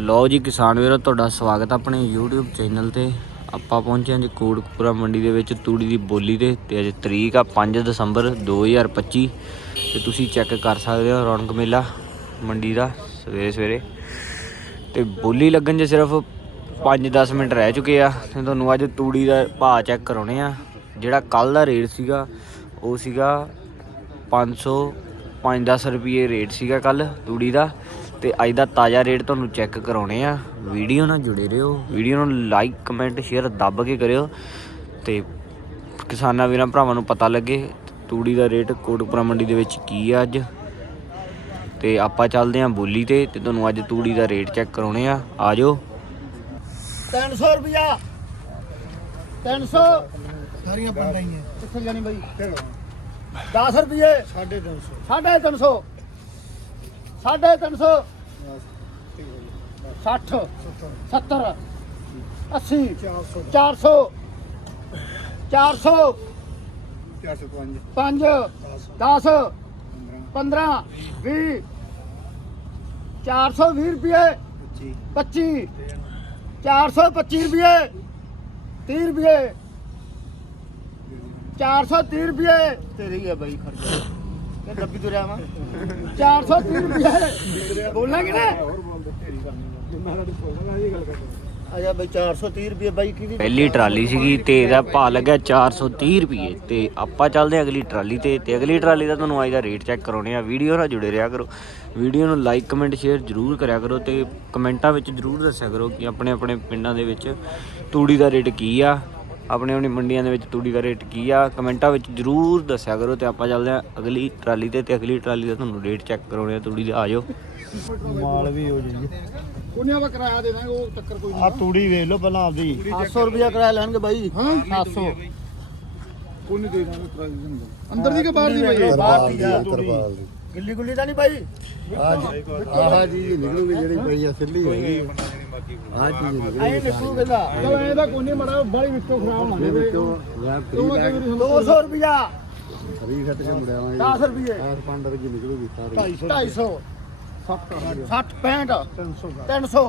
ਲਓ ਜੀ ਕਿਸਾਨ ਵੀਰੋ, ਤੁਹਾਡਾ ਸਵਾਗਤ ਆਪਣੇ YouTube ਚੈਨਲ ਤੇ। ਆਪਾਂ ਪਹੁੰਚੇ ਹਾਂ ਜੀ ਕੋਟਕਪੂਰਾ ਮੰਡੀ ਦੇ ਵਿੱਚ, ਤੂੜੀ ਦੀ ਬੋਲੀ ਤੇ ਤੇ ਅੱਜ ਤਰੀਕ ਆ 5 ਦਸੰਬਰ 2025 ਤੇ ਤੁਸੀਂ ਚੈੱਕ ਕਰ ਸਕਦੇ ਹੋ ਰੌਣਕ ਮੇਲਾ ਮੰਡੀ ਦਾ ਸਵੇਰੇ ਸਵੇਰੇ। ਤੇ ਬੋਲੀ ਲੱਗਣ 'ਚ ਸਿਰਫ 5-10 ਮਿੰਟ ਰਹਿ ਚੁੱਕੇ ਆ। ਤੇ ਤੁਹਾਨੂੰ ਅੱਜ ਤੂੜੀ ਦਾ ਭਾਅ ਚੈੱਕ ਕਰਾਉਣੇ ਆ। ਜਿਹੜਾ ਕੱਲ ਦਾ ਰੇਟ ਸੀਗਾ, ਉਹ ਸੀਗਾ 500 5-10 ਰੁਪਏ ਰੇਟ ਸੀਗਾ ਕੱਲ ਤੂੜੀ ਦਾ। ਤੇ ਅੱਜ ਦਾ ਤਾਜ਼ਾ ਰੇਟ ਤੁਹਾਨੂੰ ਚੈੱਕ ਕਰਾਉਣੇ ਆ। ਵੀਡੀਓ ਨਾਲ ਜੁੜੇ ਰਹੋ। ਵੀਡੀਓ ਨੂੰ ਲਾਈਕ ਕਮੈਂਟ ਸ਼ੇਅਰ ਦੱਬ ਕੇ ਕਰਿਓ ਤੇ ਕਿਸਾਨਾਂ ਵੀਰਾਂ ਭਰਾਵਾਂ ਨੂੰ ਪਤਾ ਲੱਗੇ ਤੂੜੀ ਦਾ ਰੇਟ ਕੋਟਪੁਰਾ ਮੰਡੀ ਦੇ ਵਿੱਚ ਕੀ ਆ ਅੱਜ। ਤੇ ਆਪਾਂ ਚੱਲਦੇ ਆਂ ਬੋਲੀ ਤੇ ਤੇ ਤੁਹਾਨੂੰ ਅੱਜ ਤੂੜੀ ਦਾ ਰੇਟ ਚੈੱਕ ਕਰਾਉਣੇ ਆ। ਆਜੋ। 300 ਰੁਪਿਆ 300 ਸਾਰੀਆਂ ਬੰਦਾਂ ਹੀ ਕਿੱਥੇ ਜਾਣੀ ਬਾਈ? 10 ਰੁਪਏ। 350 350 350 60 70 80 400 400 405 5 10 15 20 420 ਰੁਪਏ 25 425 ਰੁਪਏ 30 ਰੁਪਏ 430 ਰੁਪਏ। ਤੇਰੀ ਹੈ ਬਾਈ ਖਰਚਾ। ਡੱਬੀ ਤੁਰਿਆ ਵਾ 430 ਰੁਪਏ। ਬੋਲਾਂਗੇ ਨਾ। ਆਜਾ ਬਾਈ 430 ਰੁਪਏ ਬਾਈ ਕਿਹਦੀ ਪਹਿਲੀ ਟਰਾਲੀ ਸੀਗੀ ਤੇ ਇਹਦਾ ਭਾਅ ਲੱਗਿਆ 430 ਰੁਪਏ। ਤੇ ਆਪਾਂ ਚੱਲਦੇ ਹਾਂ ਅਗਲੀ ਟਰਾਲੀ ਤੇ। ਤੇ ਅਗਲੀ ਟਰਾਲੀ ਦਾ ਤੁਹਾਨੂੰ ਅੱਜ ਦਾ ਰੇਟ ਚੈੱਕ ਕਰਾਉਣੇ ਆ ਵੀਡੀਓ ਨਾਲ ਜੁੜੇ ਰਿਹਾ ਕਰੋ। ਵੀਡੀਓ ਨੂੰ ਲਾਈਕ ਕਮੈਂਟ ਸ਼ੇਅਰ ਜਰੂਰ ਕਰਿਆ ਕਰੋ ਤੇ ਕਮੈਂਟਾਂ ਵਿੱਚ ਜਰੂਰ ਦੱਸਿਆ ਕਰੋ ਕਿ ਆਪਣੇ ਆਪਣੇ ਪਿੰਡਾਂ ਦੇ ਵਿੱਚ ਤੂੜੀ ਦਾ ਰੇਟ ਕੀ ਆ। ਆਪਣੇ ਆਪਣੇ ਮੰਡੀਆਂ ਦੇ ਵਿੱਚ ਤੂੜੀ ਦਾ ਰੇਟ ਕੀ ਆ? ਕਮੈਂਟਾਂ ਵਿੱਚ ਜਰੂਰ ਦੱਸਿਆ ਕਰੋ ਤੇ ਆਪਾਂ ਚੱਲਦੇ ਹਾਂ ਅਗਲੀ ਟਰਾਲੀ ਤੇ ਤੇ ਅਗਲੀ ਟਰਾਲੀ ਦਾ ਤੁਹਾਨੂੰ ਰੇਟ ਚੈੱਕ ਕਰਾਉਣੇ ਆ ਤੂੜੀ ਦੇ ਆਜੋ ਮਾਲ ਵੀ ਹੋ ਜੀ ਕੋਨਿਆਂ ਦਾ ਕਿਰਾਇਆ ਦੇ ਦਾਂਗੇ ਉਹ ਚੱਕਰ ਕੋਈ ਆ। ਤੂੜੀ ਵੇਖ ਲਓ ਪਹਿਲਾਂ ਆਪਦੀ। 800 ਰੁਪਏ ਕਿਰਾਇਆ ਲੈਣਗੇ ਬਾਈ। ਹਾਂ? 700 ਕੋਈ ਨਹੀਂ ਦੇ ਦਾਂਗੇ ਪ੍ਰਾਈਸ ਅੰਦਰ। ਦੀ ਕਿ ਬਾਹਰ ਦੀ ਬਾਈ? ਬਾਹਰ ਦੀ ਆ ਤੂੜੀ। ਗਿੱਲੀ ਗੁੱਲੀ ਤਾਂ ਨਹੀਂ ਬਾਈ? ਆਹ ਜੀ ਨਿਕਲੂਗੀ ਜਿਹੜੀ ਪਈ ਆ ਸਿੱਲੀ ਹੋਏਗੀ। ਆਹ ਚੀਜ਼ ਐ ਨਿਕਲੂ ਕਹਿੰਦਾ ਚਲ ਐ ਤਾਂ ਕੋਈ ਨਹੀਂ ਮੜਾ ਬਾਲੀ ਵਿੱਚੋਂ ਖਰਾਬ ਨਾ ਇਹ ਵਿੱਚੋਂ ਯਾਰ ਫਰੀ ਬੈਗ। 200 ਰੁਪਿਆ ਫਰੀ ਸੱਟ ਕੇ ਮੁੜਿਆ ਵਾਂਗੇ 10 ਰੁਪਏ ਆਹ ਪੰਡ ਵਰਗੀ ਨਿਕਲੂਗੀ ਸਾਰੀ। 250 60 65 300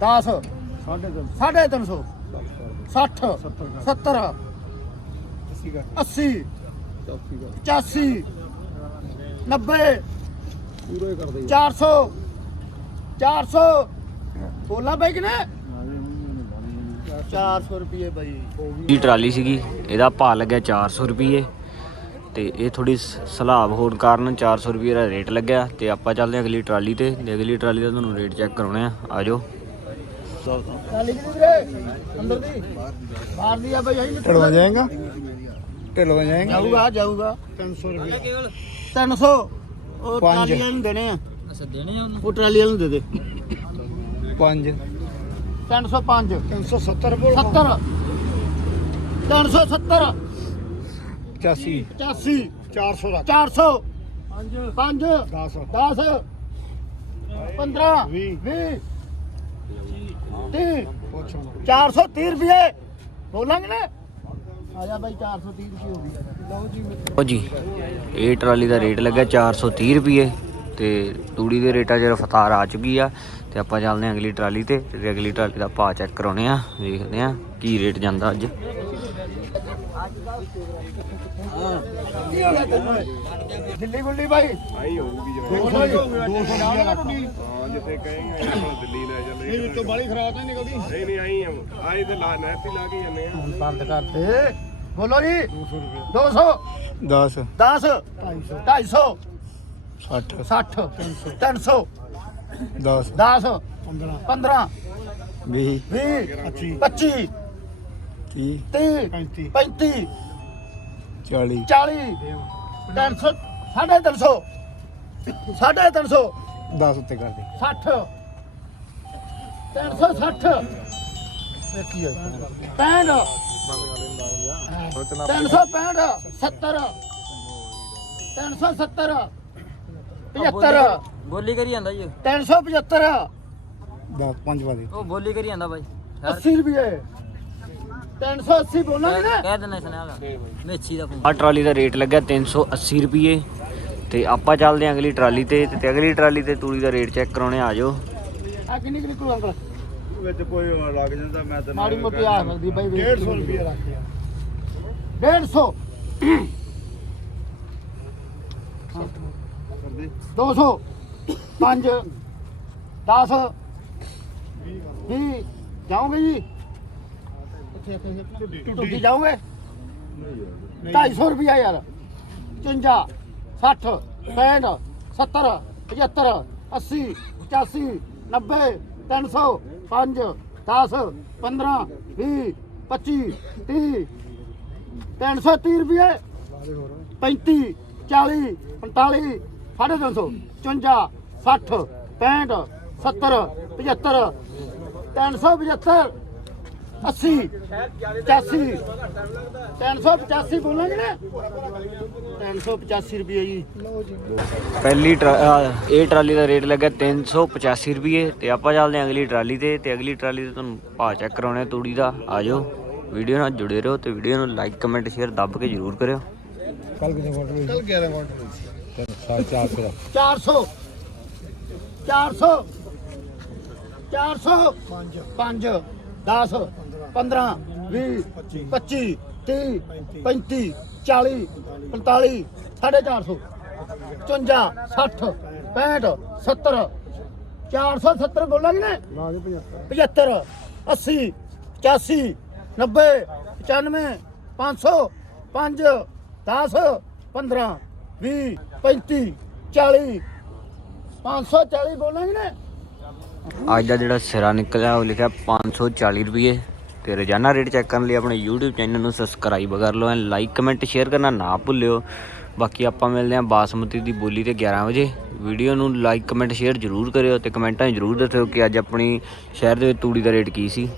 10 ਸਾਢੇ 350 60 70 80 85 90 ਪੂਰੇ ਕਰ ਦੇ 400 400 ਬੋਲਾ ਬਾਈ ਕਿਨੇ? 400 ਰੁਪਏ ਬਾਈ। ਦੀ ਟਰਾਲੀ ਸੀਗੀ ਇਹਦਾ ਭਾਅ ਲੱਗਿਆ 400 ਰੁਪਏ ਤੇ ਇਹ ਥੋੜੀ ਸਲਾਬ ਹੋਣ ਕਾਰਨ 400 ਰੁਪਏ ਦਾ ਰੇਟ ਲੱਗਿਆ ਤੇ ਆਪਾਂ ਚੱਲਦੇ ਹਾਂ ਅਗਲੀ ਟਰਾਲੀ ਤੇ ਤੇ ਅਗਲੀ ਟਰਾਲੀ ਦਾ ਤੁਹਾਨੂੰ ਰੇਟ ਚੈੱਕ ਕਰਾਉਣੇ ਆ। ਆਜੋ ਟਾਲੀ ਕਿਨੇ ਵੀਰੇ? ਅੰਦਰ ਦੀ। ਬਾਹਰ ਦੀ ਆ ਬਾਈ ਆਈ ਢਲਵਾ ਜਾਏਗਾ? ਢਲਵਾ ਜਾਏਗਾ? ਜਾਊਗਾ ਜਾਊਗਾ। 300 ਰੁਪਏ 300 ਉਹ। ਟਰਾਲੀ ਵਾਲੇ ਨੂੰ ਦੇਣੇ ਆ। ਅੱਛਾ ਦੇਣੇ ਉਹਨੂੰ? ਉਹ ਟਰਾਲੀ ਵਾਲੇ ਨੂੰ ਦੇ ਦੇ। 5 305 370 ਬੋਲ। 70 370 85 85 400 ਦਾ 400 5 10 10 15 ਵੀਹ। 20 30 ਪੁੱਛੋ 430 ਰੁਪਏ। ਬੋਲਾਂਗੇ ਨਾ। ਆ ਜਾ ਬਾਈ 430 ਰੁਪਏ ਹੋ ਗਈ ਲਓ ਜੀ ਇਹ ਟਰਾਲੀ ਦਾ ਰੇਟ ਲੱਗਾ 430 ਰੁਪਏ। ਤੇ ਤੂੜੀ ਦੇ ਰੇਟਾਂ 'ਚ ਰਫਤਾਰ ਆ ਚੁੱਕੀ ਆ ਤੇ ਆਪਾਂ ਚੱਲਦੇ ਹਾਂ ਅਗਲੀ ਟਰਾਲੀ ਤੇ ਤੇ ਅਗਲੀ ਟਰਾਲੀ ਦਾ ਭਾਅ ਚੈੱਕ ਕਰਾਉਣੇ ਆ ਵੇਖਦੇ ਆ ਕੀ ਰੇਟ ਜਾਂਦਾ ਅੱਜ। ਦਿੱਲੀ ਗੁੱਲੀ ਬਾਈ। ਆਈ ਹੋਊਗੀ ਜਿਵੇਂ ਬੋਲੋ ਜੀ 200 ਜਾਣਾ ਟੁੱਟੀ ਹਾਂ ਜਿੱਥੇ ਕਹੇਂਗੇ ਆਪਾਂ ਦਿੱਲੀ ਲੈ ਚੱਲੇ ਇਹ ਵਿੱਚੋਂ ਬਾਲੀ ਖਰਾਬ ਤਾਂ ਨਹੀਂ ਨਿਕਲਦੀ। ਨਹੀਂ ਨਹੀਂ ਆਈ ਆ। ਆਈ ਤੇ ਲਾ ਨੈਤੀ ਲਾ ਕੇ ਜੰਨੇ ਆ ਬੰਦ ਕਰਦੇ ਬੋਲੋ ਜੀ। 200 10 10 250 60 60 300 10 10 15 20 20 25 25 30 30 35 40 40 300 ਸਾਢੇ 300 ਸਾਢੇ 300 10 ਉੱਤੇ ਕਰ ਦੇ। 60 360 ਦੇਖੀਏ 65 365 70 370 75 ਬੋਲੀ ਕਰੀ ਜਾਂਦਾ ਜੀ। 375 10 5 ਵਾਲੀ ਉਹ ਬੋਲੀ ਕਰੀ ਜਾਂਦਾ ਬਾਈ। 80 ਰੁਪਏ। 380 ਬੋਲਾਂਗੇ ਨਾ ਕਹਿ ਦਿੰਦਾ ਸੁਣਿਆ ਮੇਚੀ ਦਾ ਫੋਨ ਆ ਟਰਾਲੀ ਦਾ ਰੇਟ ਲੱਗਾ 380 ਰੁਪਏ ਤੇ ਆਪਾਂ ਚੱਲਦੇ ਹਾਂ ਅਗਲੀ ਟਰਾਲੀ ਤੇ। ਤੇ ਅਗਲੀ ਟਰਾਲੀ ਤੇ ਤੂੜੀ ਦਾ ਰੇਟ ਚੈੱਕ ਕਰਾਉਣੇ ਆ ਜਾਓ। ਆ ਕਿੰਨੀ ਕਿੰਨੀ ਕਰੂ ਅੰਕਲ? ਵਿੱਚ ਕੋਈ ਲੱਗ ਜਾਂਦਾ ਮੈਂ ਤਾਂ ਮਾੜੀ ਮੋਟੀ ਆ ਸਕਦੀ ਬਾਈ 150 ਰੁਪਏ ਰੱਖਿਆ 150 ਕਰਦੇ 200 5 10 20 ਜਾਓਗੇ ਜੀ? ਟੁੱਟੀ ਜਾਓਗੇ? 250 ਰੁਪਿਆ ਯਾਰ। 55 60 65 70 75 80 85 90 300 5 10 15 20 25 30 330 ਰੁਪਏ? 35 40 45 350 54 60 65 70 75 375 80 85 385 ਬੋਲਾਂਗੇ ਨਾ? 385 ਰੁਪਏ ਜੀ। ਪਹਿਲੀ ਟਰਾ- ਇਹ ਟਰਾਲੀ ਦਾ ਰੇਟ ਲੱਗਾ 385 ਰੁਪਏ ਤੇ ਆਪਾਂ ਚੱਲਦੇ ਹਾਂ ਅਗਲੀ ਟਰਾਲੀ ਤੇ ਤੇ ਅਗਲੀ ਟਰਾਲੀ ਤੇ ਤੁਹਾਨੂੰ ਭਾਅ ਚੈੱਕ ਕਰਾਉਣੇ ਤੂੜੀ ਦਾ। ਆ ਜਾਓ ਵੀਡੀਓ ਨਾਲ ਜੁੜੇ ਰਹੋ ਤੇ ਵੀਡੀਓ ਨੂੰ ਲਾਈਕ ਕਮੈਂਟ ਸ਼ੇਅਰ ਦੱਬ ਕੇ ਜਰੂਰ ਕਰਿਓ। ਕੱਲ ਕਿੰਨੇ ਕੁਆਂਟਲ ਕੱਲ 11 ਕੁਆਂਟਲ ਹੋਈ 400 400 400 400 5 10 15 20 25 30 35 40 45 450 55 60 65 70 470 ਬੋਲਾਂਗੇ ਨਾ ਨਾ ਜੀ 75 80 85 90 95 500 5 10 15 20 35 40 540 ਬੋਲਾਂਗੇ ਨਾ। ਅੱਜ ਦਾ ਜਿਹੜਾ ਸਿਰਾ ਨਿਕਲਿਆ, ਉਹ ਲਿਖਿਆ 540 ਰੁਪਏ ਤੇ ਰੋਜ਼ਾਨਾ ਰੇਟ ਚੈੱਕ ਕਰਨ ਲਈ ਆਪਣੇ YouTube ਚੈਨਲ ਨੂੰ ਸਬਸਕ੍ਰਾਈਬ ਕਰ ਲਓ ਐਂ ਲਾਈਕ ਕਮੈਂਟ ਸ਼ੇਅਰ ਕਰਨਾ ਨਾ ਭੁੱਲਿਓ। ਬਾਕੀ ਆਪਾਂ ਮਿਲਦੇ ਹਾਂ ਬਾਸਮਤੀ ਦੀ ਬੋਲੀ ਤੇ 11 ਵਜੇ। ਵੀਡੀਓ ਨੂੰ ਲਾਈਕ ਕਮੈਂਟ ਸ਼ੇਅਰ ਜ਼ਰੂਰ ਕਰਿਓ ਤੇ ਕਮੈਂਟਾਂ ਜ਼ਰੂਰ ਦੱਸਿਓ ਕਿ ਅੱਜ ਆਪਣੀ ਸ਼ਹਿਰ ਦੇ ਵਿੱਚ ਤੂੜੀ ਦਾ ਰੇਟ ਕੀ ਸੀ।